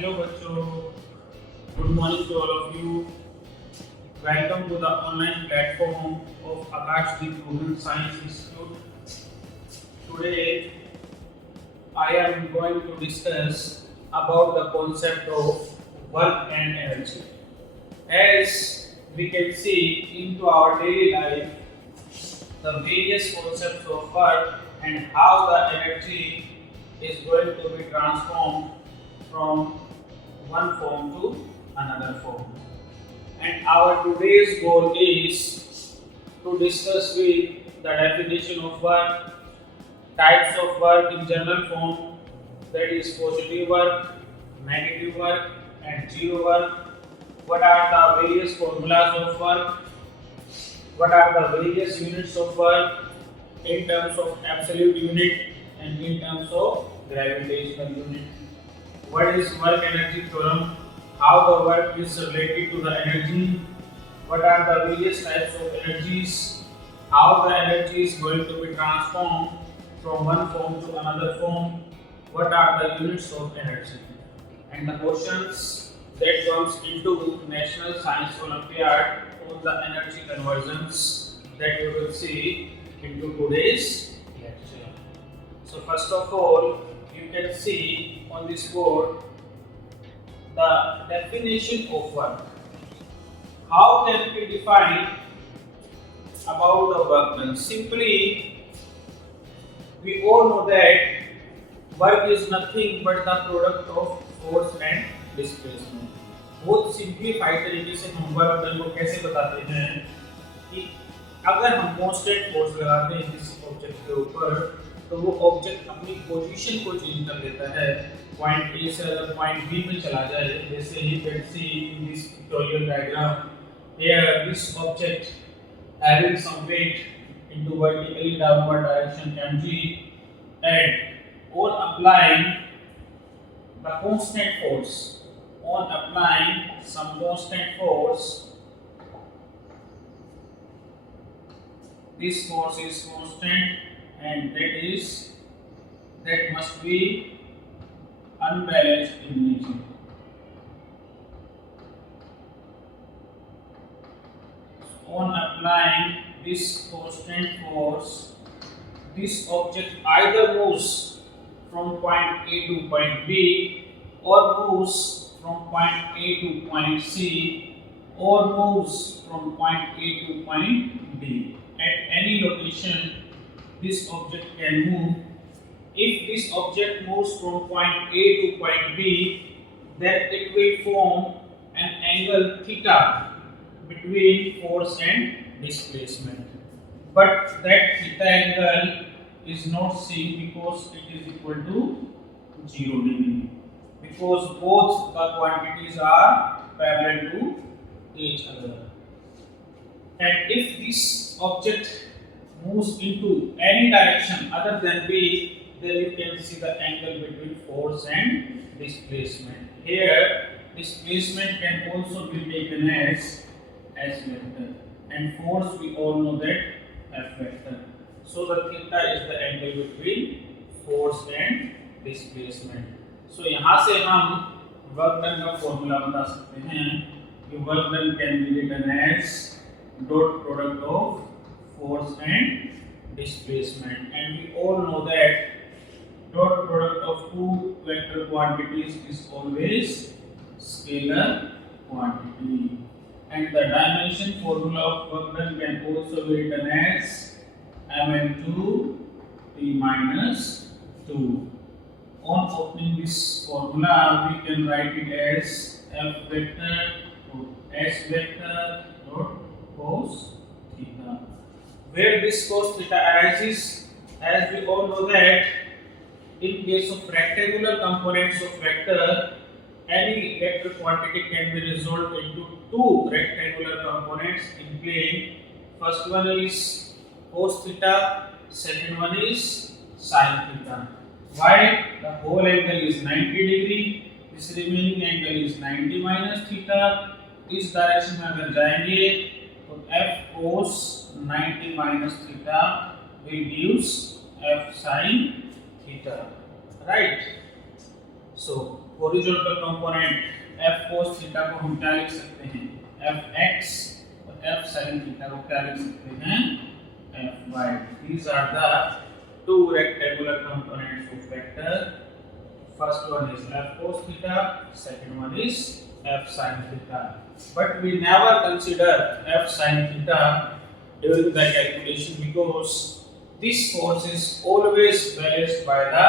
Hello बच्चों, good morning to all of you. Welcome to the online platform of Akashdeep Proven Science Institute. Today, I am going to discuss about the concept of work and energy. As we can see into our daily life, the various concepts of work and how the energy is going to be transformed from one form to another form. And our today's goal is to discuss with the definition of work, types of work in general form, that is positive work, negative work, and zero work. What are the various formulas of work? What are the various units of work in terms of absolute unit and in terms of gravitational unit? What is work energy theorem? How the work is related to the energy? What are the various types of energies? How the energy is going to be transformed from one form to another form? What are the units of energy? And the questions that comes into National Science Olympiad on the energy conversions that you will see into today's lecture. So first of all, you can see on this board the definition of work. How can we define about the work done? Simply, we all know that work is nothing but the product of force and displacement. बहुत simplified तरीके से हम work done को कैसे बताते हैं कि अगर हम कांस्टेंट फोर्स लगाते हैं किसी ऑब्जेक्ट के ऊपर तो वो ऑब्जेक्ट अपनी पोजीशन को चेंज कर देता है. पॉइंट ए से अगर पॉइंट बी में चला जाए, जैसे he can see in this pictorial diagram, here this object having some weight into vertically downward direction mg, and on applying the constant force, on applying some constant force, this force is constant and that must be unbalanced in nature. On applying this constant force, this object either moves from point A to point B, or moves from point A to point C, or moves from point A to point D. At any location, this object can move. If this object moves from point A to point B, then it will form an angle theta between force and displacement. But that theta angle is not seen because it is equal to 0 degree. Because both the quantities are parallel to each other. And if this object moves into any direction other than B, then you can see the angle between force and displacement. Here, displacement can also be taken as vector, and force we all know that F vector. So the theta is the angle between force and displacement. So यहाँ से हम work done का formula बता सकते हैं कि work done can be written as dot product of force and displacement, and we all know that dot product of two vector quantities is always scalar quantity, and the dimension formula of work done can also be written as mn2 t minus 2. On opening this formula, we can write it as f vector s vector dot cos theta, where this cos theta arises, as we all know that in case of rectangular components of vector, any vector quantity can be resolved into two rectangular components in plane. First one is cos theta, second one is sin theta. Why? The whole angle is 90 degree, this remaining angle is 90 minus theta. इस direction में अगर जाएंगे तो f cos 90 minus theta will gives f sin theta, right? So horizontal component f cos theta को हम क्या लिख सकते हैं fx और f sin थीटा को क्या लिख सकते हैं fy. These are the two rectangular components of vector. First one is f cos theta, second one is f sin theta. But we never consider f sin theta during the calculation because this force is always balanced by the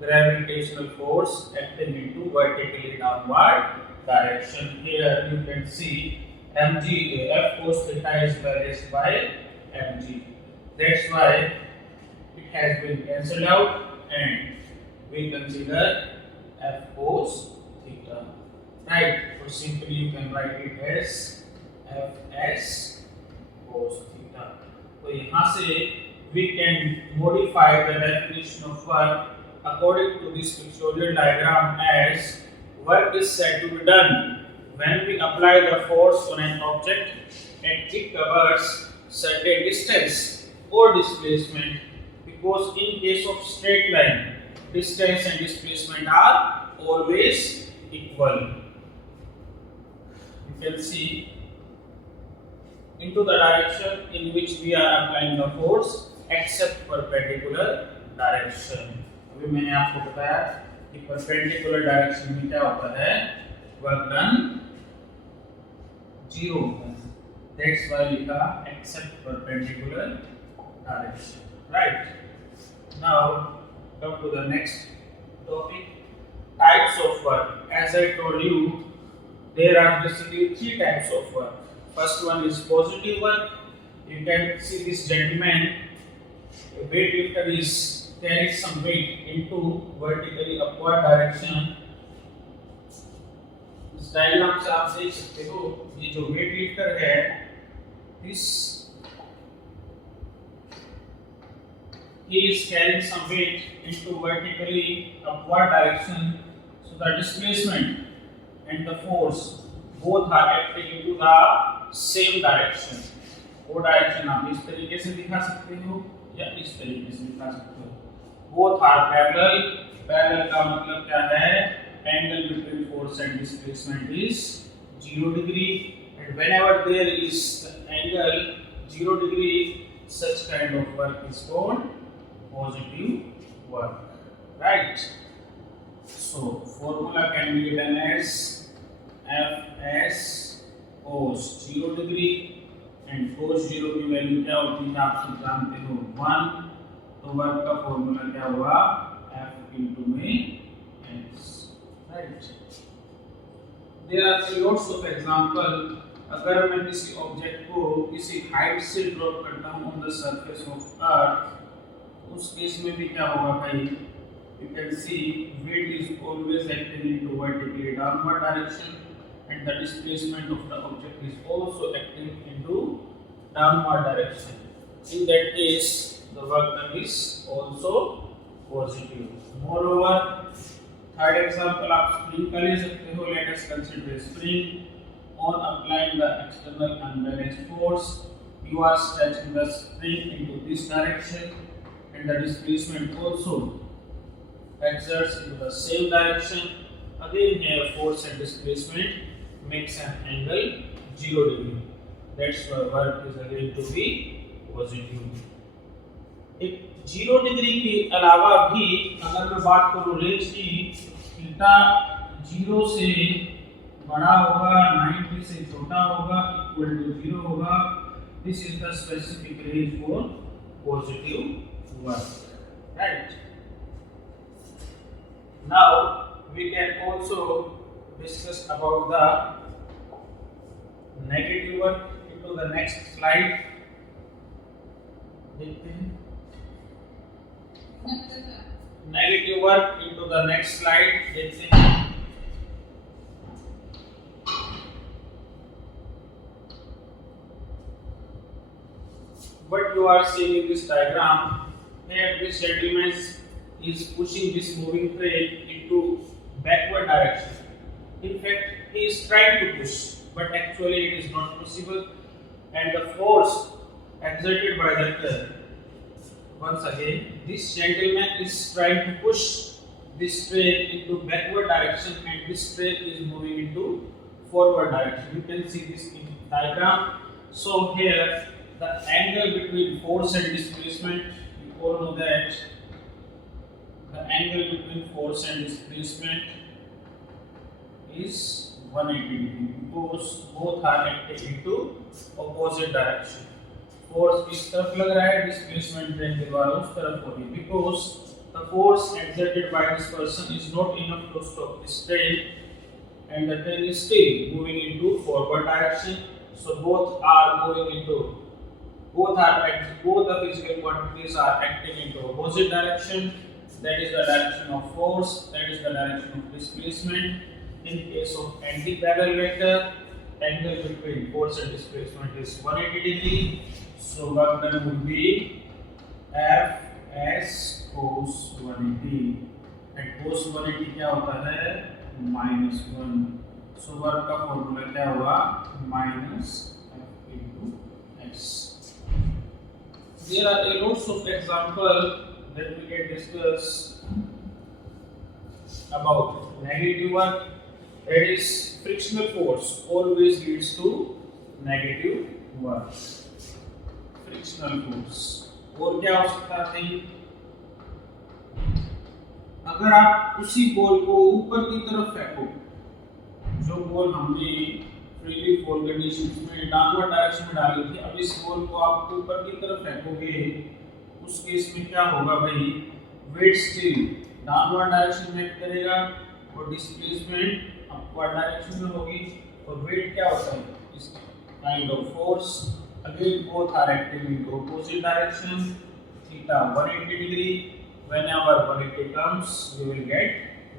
gravitational force acting into vertically downward direction. Here you can see mg f cos theta is balanced by mg. That's why it has been cancelled out and we consider f cos theta. Right? Or simply you can write it as fs cos theta. So यहाँ से we can modify the definition of work according to this pictorial diagram as work is said to be done when we apply the force on an object and it covers certain distance or displacement, because in case of straight line distance and displacement are always equal. You can see into the direction in which we are applying the force except perpendicular direction. अभी मैंने आपको बताया कि perpendicular direction में क्या होता है work done 0 होता है. That's why लिखा except perpendicular direction. Right? Now come to the next topic, types of work. As I told you, there are basically 3 types of work. First one is positive work. You can see this gentleman, a weightlifter is carrying some weight into vertically upward direction. इस diagram से आप देख सकते हो ये जो weightlifter है, this he is carrying some weight into vertically upward direction. So the displacement and the force both are acting into the same direction. वो डायरेक्शन आप इस तरीके से दिखा सकते हो या इस तरीके से दिखा सकते हो. Both are parallel. Parallel का मतलब क्या है? Angle between force and displacement is 0 degree, and whenever there is the angle 0 degree, such kind of work is called positive work. Right? So formula can be written as Fs cos 0 degree, and cos 0 की value क्या होती है आप सब जानते हो 1. तो work का फॉर्मूला क्या हुआ F into में S. Right? There are lots of example. अगर मैं किसी ऑब्जेक्ट को किसी हाइट से ड्रॉप करता हूँ on the surface of earth, उस केस में भी क्या होगा भाई? You can see weight is always acting into vertically downward direction, and the displacement of the object is also acting into downward direction. In that case, the work done is also positive. Moreover, third example आप spring का ले सकते हो. Let us consider spring. On applying the external unbalanced force, you are stretching the spring into this direction, and the displacement also exerts into the same direction. Again here force and displacement makes an angle 0 degree. That's why work is again to be positive. एक 0 degree के अलावा भी अगर मैं बात करूं range की, theta 0 से बड़ा होगा, 90 से छोटा होगा, इक्वल टू 0 होगा. This is the specific range for positive work. Right? Now we can also discuss about the negative work. Into the next slide देखते हैं. Negative work into the next slide. Let's see. What you are seeing in this diagram, here this gentleman is pushing this moving train into backward direction. In fact, he is trying to push, but actually it is not possible, and the force exerted by the once again, this gentleman is trying to push this train into backward direction and this train is moving into forward direction. You can see this in diagram. So here the angle between force and displacement, you all know that the angle between force and displacement is 180 degree because both are acting into opposite direction. Force इस तरफ लग रहा है, displacement train के द्वारा उस तरफ होगी, because the force exerted by this person is not enough to stop this train and the train is still moving into forward direction. So both the physical quantities are acting into opposite direction. That is the direction of force, that is the direction of displacement. In case of anti-parallel vector, angle between force and displacement is 180 degree. So work done would be F S cos 180 and cos 180 क्या होता है -1. So work का formula क्या होगा -F into S. There are a lots of example that we can discuss about negative work. That is frictional force always leads to negative work. Frictional force और क्या हो सकता है, अगर आप उसी बॉल को ऊपर की तरफ फेंको, जो बॉल हमने फ्रीली फॉल कंडीशंस में डाउनवर्ड डायरेक्शन में डाली थी, अब इस बॉल को आप ऊपर की तरफ फेंकोगे, उस केस में क्या होगा भाई, वेट स्टिल डाउनवर्ड डायरेक्शन में करेगा और डिस्प्लेसमेंट अपवर्ड डायरेक्शन में होगी. और वेट क्या होता है, इस kind of force. Again, both are acting in opposite direction. Theta 180 degree. Whenever 180 comes, we will get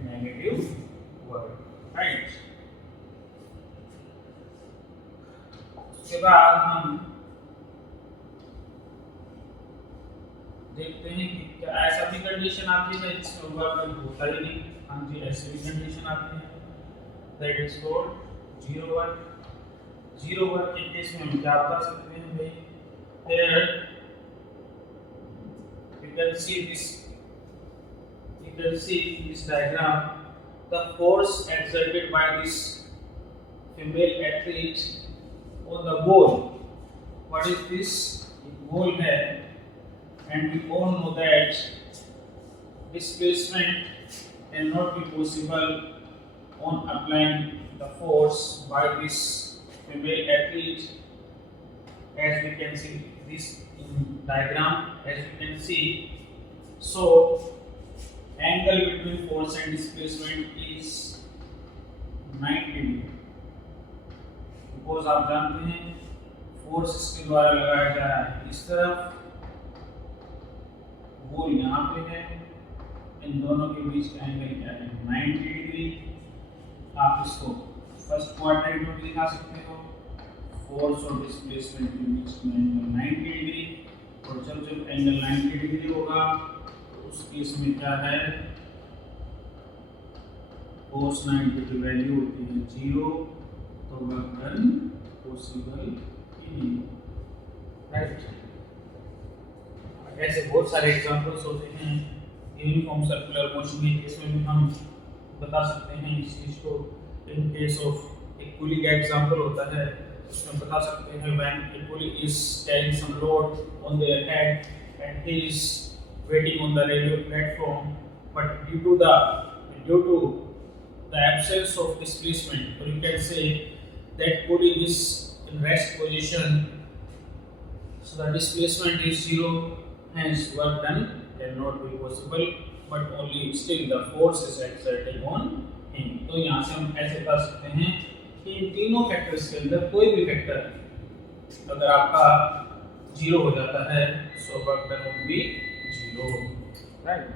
negative work. Right? उसके बाद हम देखते हैं कि क्या ऐसा भी कंडीशन आती है जिसमें वर्क होता ही नहीं. हाँ जी, ऐसी भी कंडीशन आती है. That is called zero work. Zero work के केस में हम क्या बता सकते हैं भाई, here you can see this diagram, the force exerted by this female athlete on the ball. What is this? Ball है, and we all know that displacement cannot be possible on applying the force by this female athlete. As we can see this in diagram, as you can see, so angle between force and displacement is 90 degree. Because आप जानते हैं force इसके द्वारा लगाया जा रहा है इस तरफ, वो यहाँ पे है, इन दोनों के बीच का एंगल क्या है 90 डिग्री. आप इसको फर्स्ट क्वाड्रेंट में लिखा सकते हो, फोर्स और डिस्प्लेसमेंट के बीच में एंगल 90 डिग्री. और जब एंगल 90 डिग्री होगा तो उस केस में क्या है, cos 90 की वैल्यू होती है 0, तो वर्क डन पॉसिबल ही नहीं. राइट? ऐसे बहुत सारे एग्जांपल्स होते हैं. यूनिफॉर्म सर्कुलर मोशन के केस में भी हम बता सकते हैं इस चीज को. इन केस ऑफ एक पुली का एग्जांपल होता है, उसमें बता सकते हैं when a pulley is carrying some load on their head and he is waiting on the railway platform, but due to the absence of displacement, or you can say that pulley is in rest position, so the displacement is 0, hence work done cannot be possible, but only still the force is exerted on him. तो यहाँ से हम ऐसे बता सकते हैं कि इन तीनों फैक्टर्स के अंदर कोई भी फैक्टर अगर आपका 0 हो जाता है, so work done will be 0. Right?